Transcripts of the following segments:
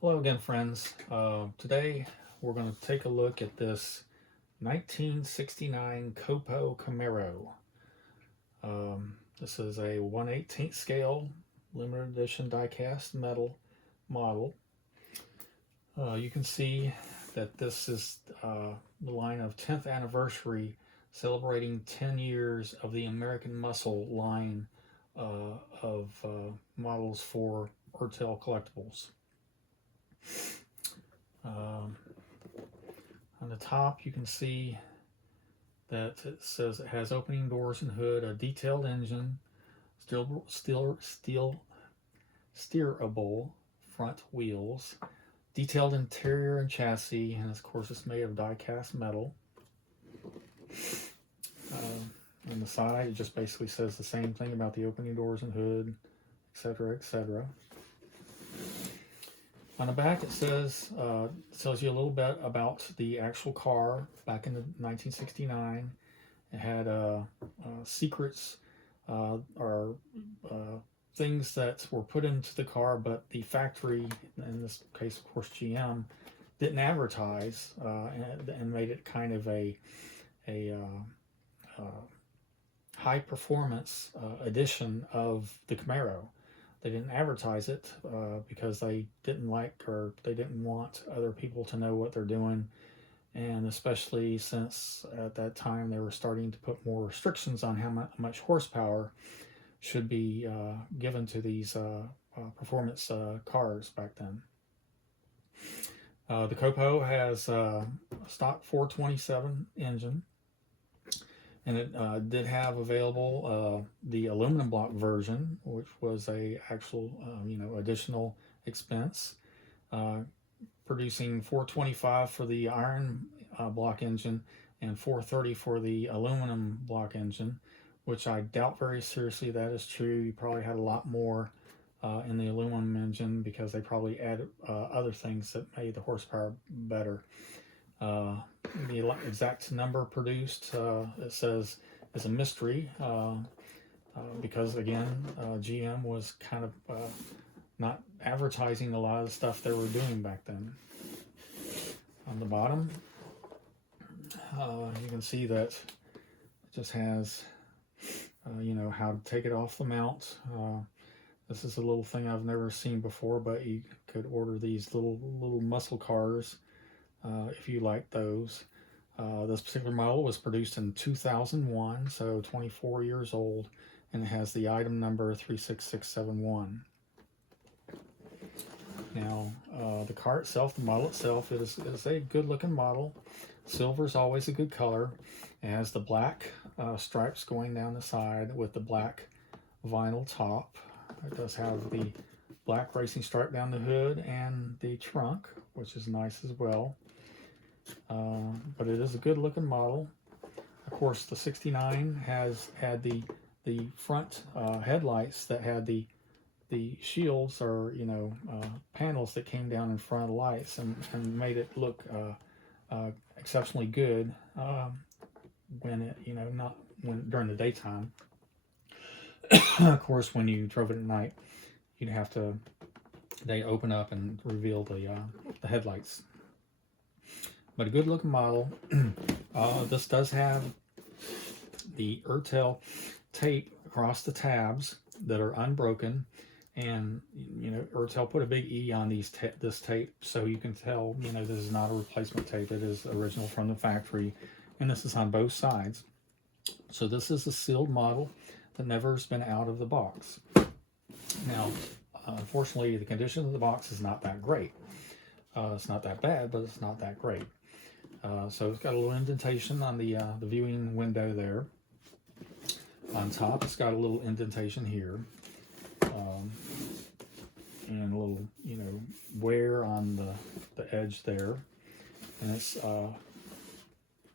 Hello again, friends. Today we're going to take a look at this 1969 COPO Camaro. This is a 1/18 scale limited edition diecast metal model. You can see that this is the line of 10th anniversary celebrating 10 years of the American Muscle line of models for Urtel Collectibles. On the top you can see that it says it has opening doors and hood, a detailed engine, steerable front wheels, detailed interior and chassis, and of course it's made of die-cast metal. On the side it just basically says the same thing about the opening doors and hood, etc., etc. On the back it says tells you a little bit about the actual car back in the 1969. It had secrets or things that were put into the car, but the factory, in this case of course GM, didn't advertise and made it kind of a high performance edition of the Camaro. They didn't advertise it because they didn't want other people to know what they're doing, and especially since at that time they were starting to put more restrictions on how much horsepower should be given to these performance cars back then. The COPO has a stock 427 engine, and it did have available the aluminum block version, which was a actual additional expense, producing 425 for the iron block engine and 430 for the aluminum block engine, which I doubt very seriously that is true. You probably had a lot more in the aluminum engine because they probably added other things that made the horsepower better. The exact number produced, it says, is a mystery because, again, GM was kind of not advertising a lot of the stuff they were doing back then. On the bottom, you can see that it just has, how to take it off the mount. This is a little thing I've never seen before, but you could order these little muscle cars if you like those. This particular model was produced in 2001, so 24 years old, and it has the item number 36671. Now, the car itself, the model itself, is a good looking model. Silver is always a good color. It has the black stripes going down the side with the black vinyl top. It does have the black racing stripe down the hood and the trunk, which is nice as well. But it is a good looking model. Of course, the 69 had the front headlights that had the shields, or panels that came down in front of the lights and made it look exceptionally good when it not when during the daytime. Of course, when you drove it at night, you'd have to open up and reveal the headlights. But a good looking model. This does have the Urtel tape across the tabs that are unbroken, and Urtel put a big E on this tape, so you can tell this is not a replacement tape. It is original from the factory, and this is on both sides. So this is a sealed model that never has been out of the box. Now, unfortunately, the condition of the box is not that great. It's not that bad, but it's not that great. So it's got a little indentation on the viewing window there. On top, it's got a little indentation here, and a little, wear on the edge there. And it's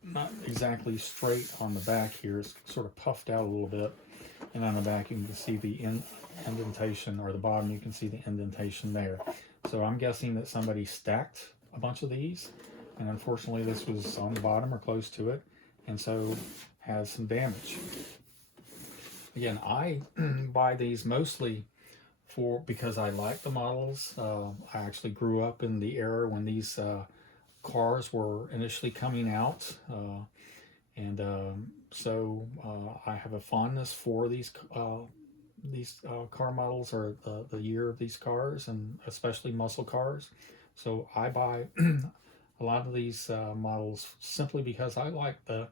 not exactly straight on the back here. It's sort of puffed out a little bit. And on the back, you can see the indentation, or the bottom, you can see the indentation there. So I'm guessing that somebody stacked a bunch of these, and unfortunately this was on the bottom or close to it, and so has some damage. Again, I buy these mostly because I like the models. I actually grew up in the era when these cars were initially coming out, and so I have a fondness for these car models, or the year of these cars, and especially muscle cars. So I buy a lot of these models simply because I like the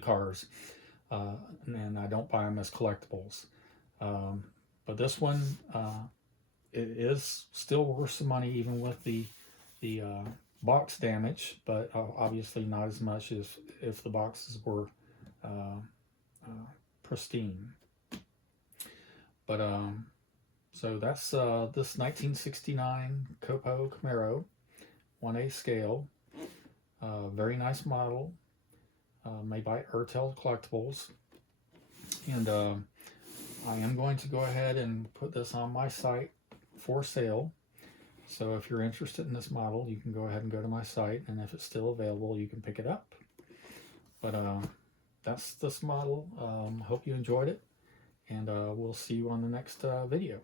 cars, and I don't buy them as collectibles. But this one, it is still worth some money, even with the box damage, but obviously not as much as if the boxes were pristine. But so that's this 1969 COPO Camaro, 1A scale, very nice model, made by Ertel Collectibles, and I am going to go ahead and put this on my site for sale. So if you're interested in this model, you can go ahead and go to my site, and if it's still available, you can pick it up. But that's this model. Hope you enjoyed it, and we'll see you on the next video.